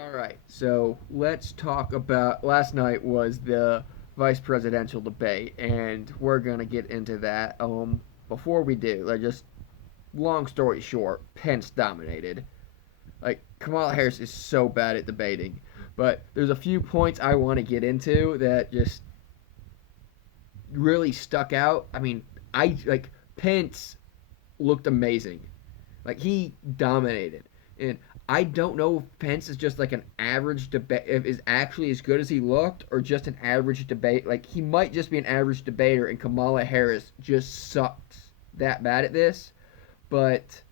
All right, so let's talk about last night was the vice presidential debate, and we're gonna get into that. Before we do, like just long story short, Pence dominated. Like Kamala Harris is so bad at debating, but there's a few points I want to get into that just really stuck out. I mean, I like Pence looked amazing. Like he dominated, and I don't know if Pence is just like an average debate, if is actually as good as he looked, or just an average debate. Like he might just be an average debater, and Kamala Harris just sucks that bad at this. But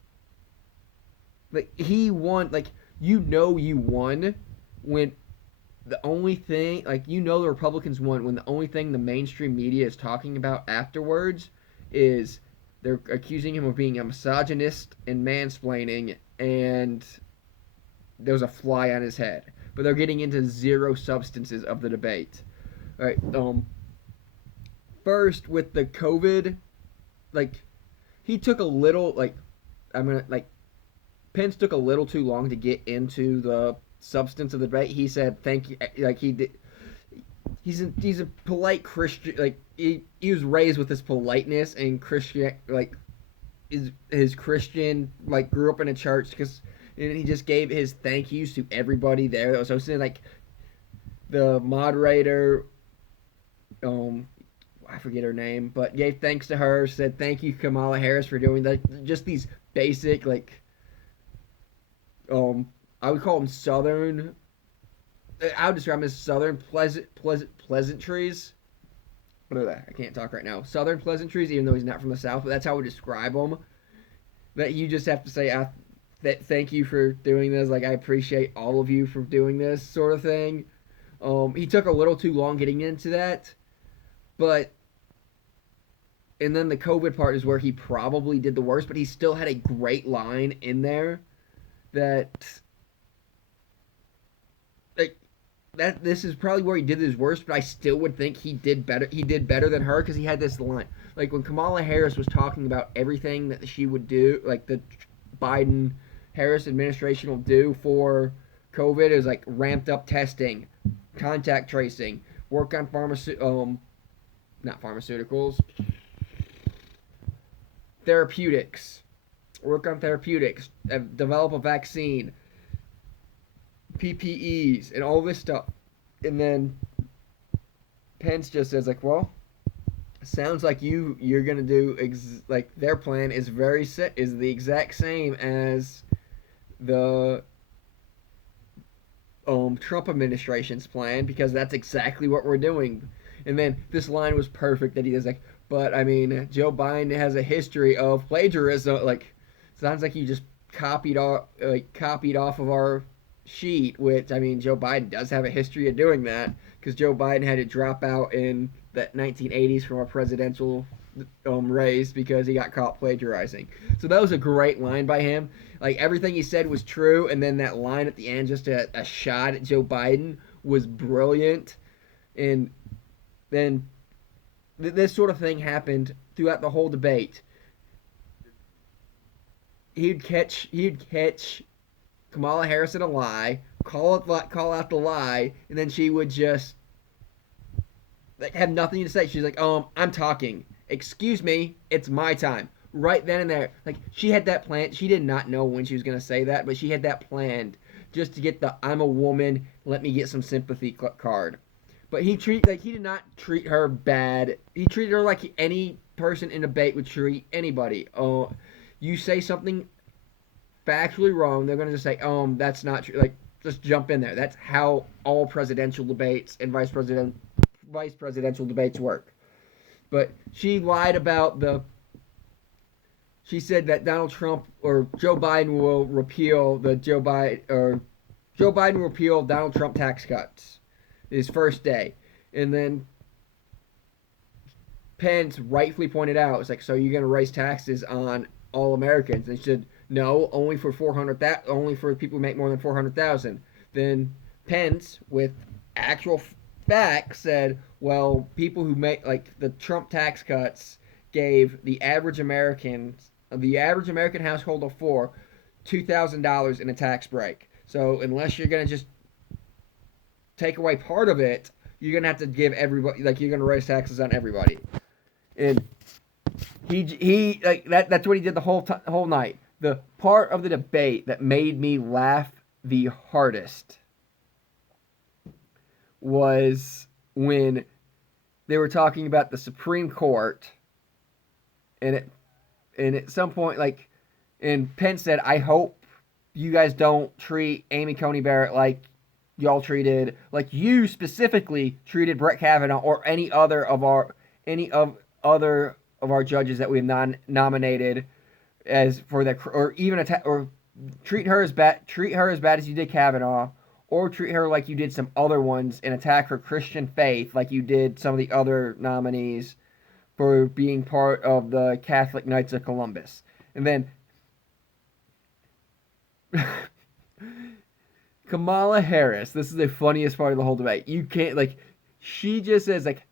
like he won, like you won when the only thing, like the Republicans won when the only thing the mainstream media is talking about afterwards is they're accusing him of being a misogynist and mansplaining, and there's a fly on his head. But they're getting into zero substances of the debate. All right. First with the COVID, like he took a little, like I'm gonna like Pence took a little too long to get into the substance of the debate. He said thank you, like he did. He's a polite Christian. Like he was raised with this politeness and Christian, like his Christian, like grew up in a church because and he just gave his thank yous to everybody there that was hosting. Like the moderator, um, I forget her name, but gave thanks to her. Said thank you Kamala Harris for doing that. Just these basic like I would call them southern. I would describe them as southern pleasantries. I can't talk right now. Southern pleasantries, even though he's not from the South, but that's how we describe them. That you just have to say, thank you for doing this. Like, I appreciate all of you for doing this, sort of thing. He took a little too long getting into that, but and then the COVID part is where he probably did the worst, but he still had a great line in there that like that this is probably where he did his worst, but I still would think he did better. He did better than her because he had this line. Like when Kamala Harris was talking about everything that she would do, like the Biden Harris administration will do for COVID, is like ramped up testing, contact tracing, work on not pharmaceuticals, therapeutics, work on therapeutics, develop a vaccine, PPEs, and all this stuff. And then Pence just says like, well, sounds like you're gonna do like their plan is is the exact same as the Trump administration's plan because that's exactly what we're doing. And then this line was perfect that he does like, but I mean Joe Biden has a history of plagiarism. Like sounds like you just copied off of our sheet, which I mean Joe Biden does have a history of doing that because Joe Biden had to drop out in the 1980s from a presidential race because he got caught plagiarizing. So that was a great line by him. Like everything he said was true, and then that line at the end, just a shot at Joe Biden, was brilliant. And then this sort of thing happened throughout the whole debate. He'd catch Kamala Harris in a lie, call out the lie, and then she would just like have nothing to say. She's like, I'm talking. Excuse me, it's my time. Right then and there. Like she had that planned. She did not know when she was gonna say that, but she had that planned just to get the "I'm a woman, let me get some sympathy" card. But he did not treat her bad. He treated her like any person in a debate would treat anybody. Oh, you say something factually wrong, they're gonna just say, that's not true. Like just jump in there. That's how all presidential debates and vice presidential debates work. But she lied about the. She said that Donald Trump or Joe Biden will repeal the Joe Biden will repeal Donald Trump tax cuts his first day, and then Pence rightfully pointed out, it's like, so you're gonna raise taxes on all Americans? And she said, no, only for 400. That only for people who make more than 400,000. Then Pence, with actual facts, said, well, people who make like the Trump tax cuts gave the average American household of four, $2,000 in a tax break. So unless you're gonna just take away part of it, you're gonna have to give everybody, like, you're gonna raise taxes on everybody. And he like that's what he did the whole night. The part of the debate that made me laugh the hardest was when they were talking about the Supreme Court, and at some point, like, and Pence said, "I hope you guys don't treat Amy Coney Barrett like y'all treated, like you specifically treated Brett Kavanaugh or any other of our judges that we've nominated as for that, or even or treat her as bad as you did Kavanaugh, or treat her like you did some other ones and attack her Christian faith like you did some of the other nominees for being part of the Catholic Knights of Columbus." And then Kamala Harris, this is the funniest part of the whole debate. You can't, like, she just says, like,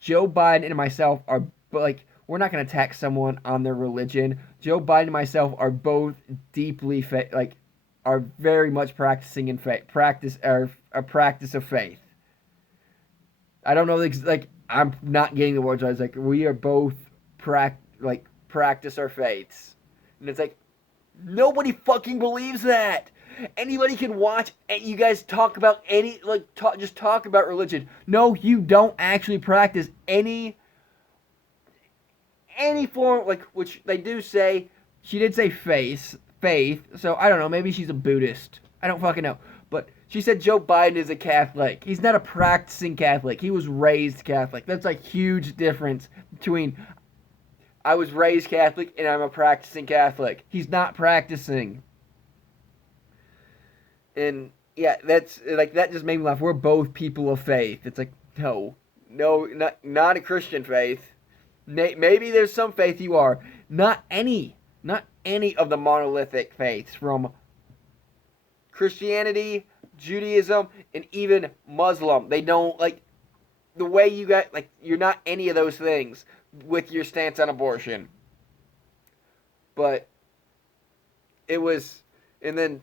Joe Biden and myself are, like, we're not going to attack someone on their religion. Joe Biden and myself are both deeply, are very much practicing in faith, a practice of faith. I don't know, like, I'm not getting the words. I was like, we are both practice our faiths. And it's like, nobody fucking believes that. Anybody can watch and you guys talk about just talk about religion. No, you don't actually practice any form, like, which they do say. She did say faith. So I don't know, maybe she's a Buddhist. I don't fucking know. But she said Joe Biden is a Catholic. He's not a practicing Catholic. He was raised Catholic. That's a huge difference between I was raised Catholic and I'm a practicing Catholic. He's not practicing. And yeah, that's like, that just made me laugh. We're both people of faith. It's like, no, not a Christian faith. Maybe there's some faith you are. Not any of the monolithic faiths, from Christianity, Judaism, and even Muslim. They don't, like, the way you got, like, you're not any of those things with your stance on abortion. But it was, and then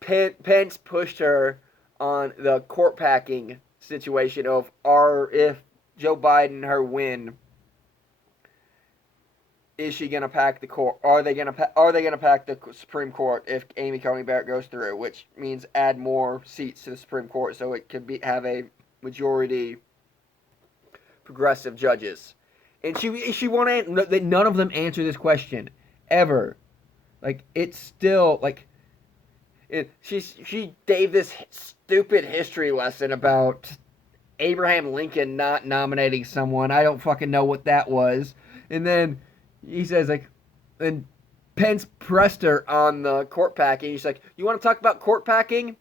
Pence pushed her on the court packing situation of if Joe Biden and her win, is she gonna pack the court? Are they gonna pack the Supreme Court if Amy Coney Barrett goes through? Which means add more seats to the Supreme Court so it could have a majority progressive judges. And she won't. None of them answer this question ever. Like, it's still like. She gave this stupid history lesson about Abraham Lincoln not nominating someone. I don't fucking know what that was. And then he says, like, and Pence pressed her on the court packing. He's like, you want to talk about court packing?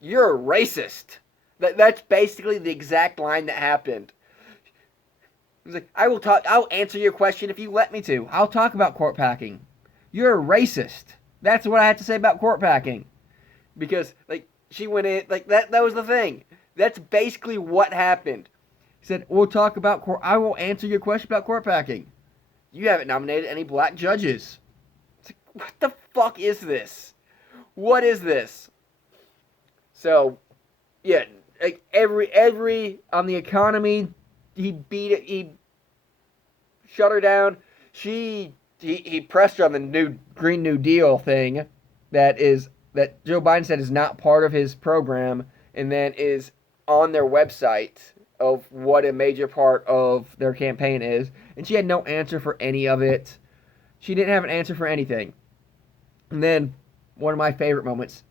You're a racist. That's basically the exact line that happened. He's like, I'll answer your question if you let me to. I'll talk about court packing. You're a racist. That's what I have to say about court packing. Because, like, she went in, like, that was the thing. That's basically what happened. He said, we'll talk about I will answer your question about court packing. You haven't nominated any black judges. It's like, what the fuck is this? What is this? So, yeah, like, every on the economy, he beat it, he shut her down. He pressed her on the new Green New Deal thing that Joe Biden said is not part of his program, and then is on their website of what a major part of their campaign is. And she had no answer for any of it. She didn't have an answer for anything. And then one of my favorite moments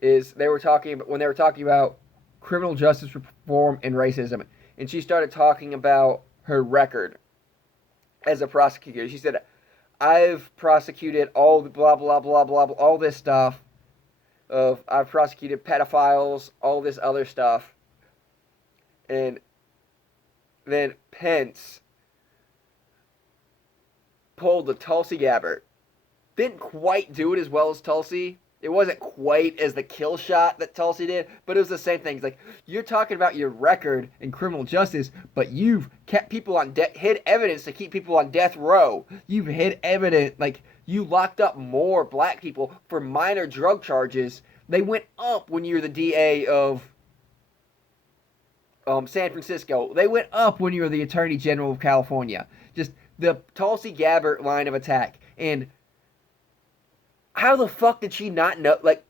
is when they were talking about criminal justice reform and racism, and she started talking about her record as a prosecutor. She said, I've prosecuted all the blah blah blah blah, all this stuff. I've prosecuted pedophiles, all this other stuff. And then Pence pulled the Tulsi Gabbard. Didn't quite do it as well as Tulsi. It wasn't quite as the kill shot that Tulsi did, but it was the same thing. It's like, you're talking about your record in criminal justice, but you've kept people on hid evidence to keep people on death row. You've hid evidence, like, you locked up more black people for minor drug charges They went up when you're the DA of San Francisco. They went up when you were the Attorney General of California. Just the Tulsi Gabbard line of attack. And how the fuck did she not know? Like,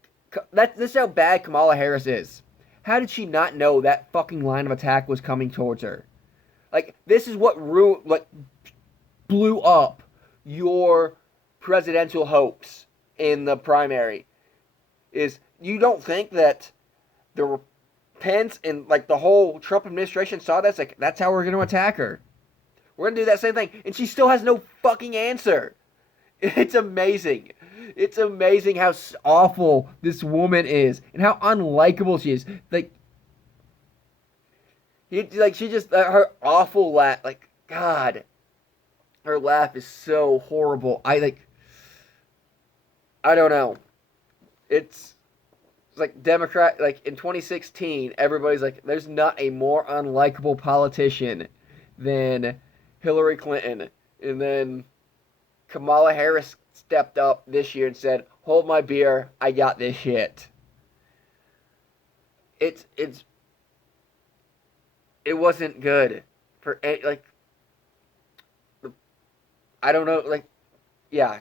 this is how bad Kamala Harris is. How did she not know that fucking line of attack was coming towards her? Like, this is what blew up your presidential hopes in the primary. Is you don't think that the Pence and like the whole Trump administration saw that's like that's how we're going to attack her. We're going to do that same thing, and she still has no fucking answer. It's amazing. It's amazing how awful this woman is and how unlikable she is. She just her awful laugh. Like, God, her laugh is so horrible. I don't know. It's like Democrat. Like in 2016, everybody's like, "There's not a more unlikable politician than Hillary Clinton," and then Kamala Harris stepped up this year and said, "Hold my beer, I got this shit." It wasn't good for like I don't know like yeah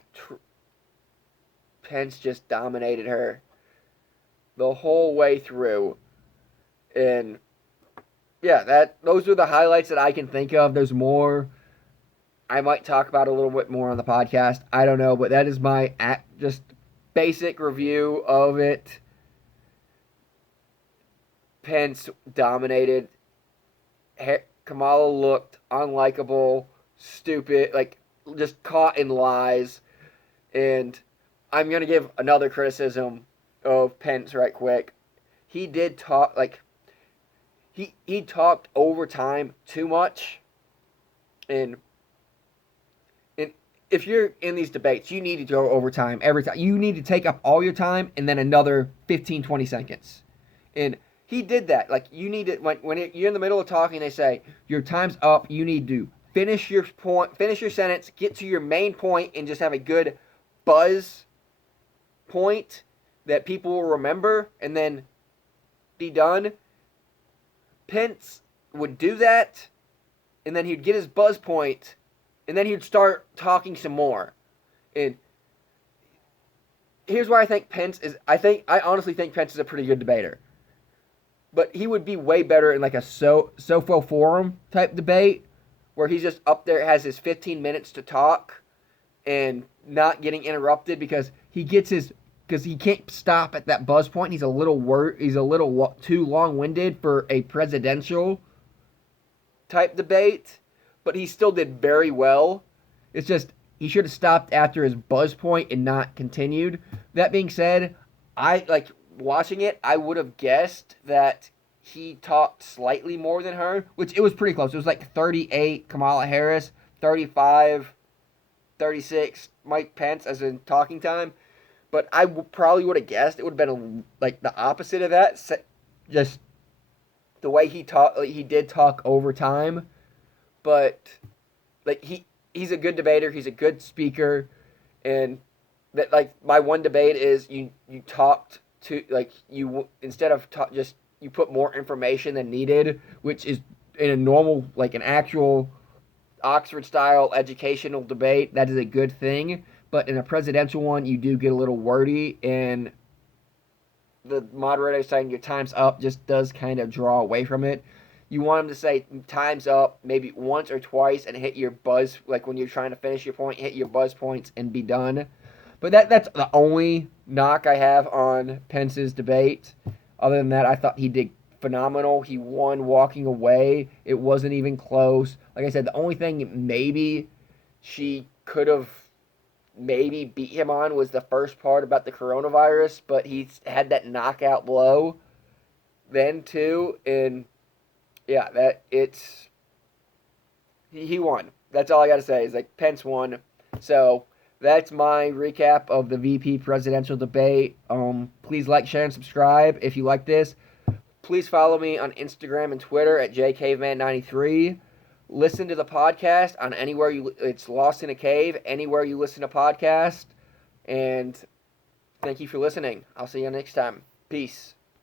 Pence just dominated her the whole way through, and yeah, those are the highlights that I can think of. There's more I might talk about a little bit more on the podcast. I don't know, but that is my just basic review of it. Pence dominated. Kamala looked unlikable, stupid, like just caught in lies. And I'm going to give another criticism of Pence right quick. He did talk, like, he talked over time too much. And if you're in these debates, you need to go over time every time. You need to take up all your time and then another 15, 20 seconds. And he did that. Like, you need to, when you're in the middle of talking, they say, your time's up, you need to finish your point, finish your sentence, get to your main point, and just have a good buzz point that people will remember, and then be done. Pence would do that, and then he'd get his buzz point, and then he'd start talking some more. And here's why I think Pence is, I honestly think Pence is a pretty good debater. But he would be way better in like a SoFo forum type debate where he's just up there, has his 15 minutes to talk and not getting interrupted because he can't stop at that buzz point. He's a little too long-winded for a presidential type debate, but he still did very well. It's just he should have stopped after his buzz point and not continued. That being said, watching it, I would have guessed that he talked slightly more than her, which it was pretty close. It was like 38 Kamala Harris, 35, 36 Mike Pence as in talking time. But I probably would have guessed it would have been like the opposite of that. Just the way he talked, like, he did talk over time. But like he's a good debater, he's a good speaker, and that like my one debate is you talked to like you instead of just you put more information than needed, which is in a normal like an actual Oxford style educational debate, that is a good thing. But in a presidential one, you do get a little wordy, and the moderator saying your time's up just does kind of draw away from it. You want him to say time's up maybe once or twice and hit your buzz, like when you're trying to finish your point, hit your buzz points and be done. But that's the only knock I have on Pence's debate. Other than that, I thought he did phenomenal. He won walking away. It wasn't even close. Like I said, the only thing maybe she could have maybe beat him on was the first part about the coronavirus, but he had that knockout blow then too, and yeah, he won. That's all I got to say is like Pence won. So that's my recap of the VP presidential debate. Please like, share, and subscribe if you like this. Please follow me on Instagram and Twitter at jcaveman93. Listen to the podcast on it's Lost in a Cave, anywhere you listen to podcast. And Thank you for listening. I'll see you next time. Peace.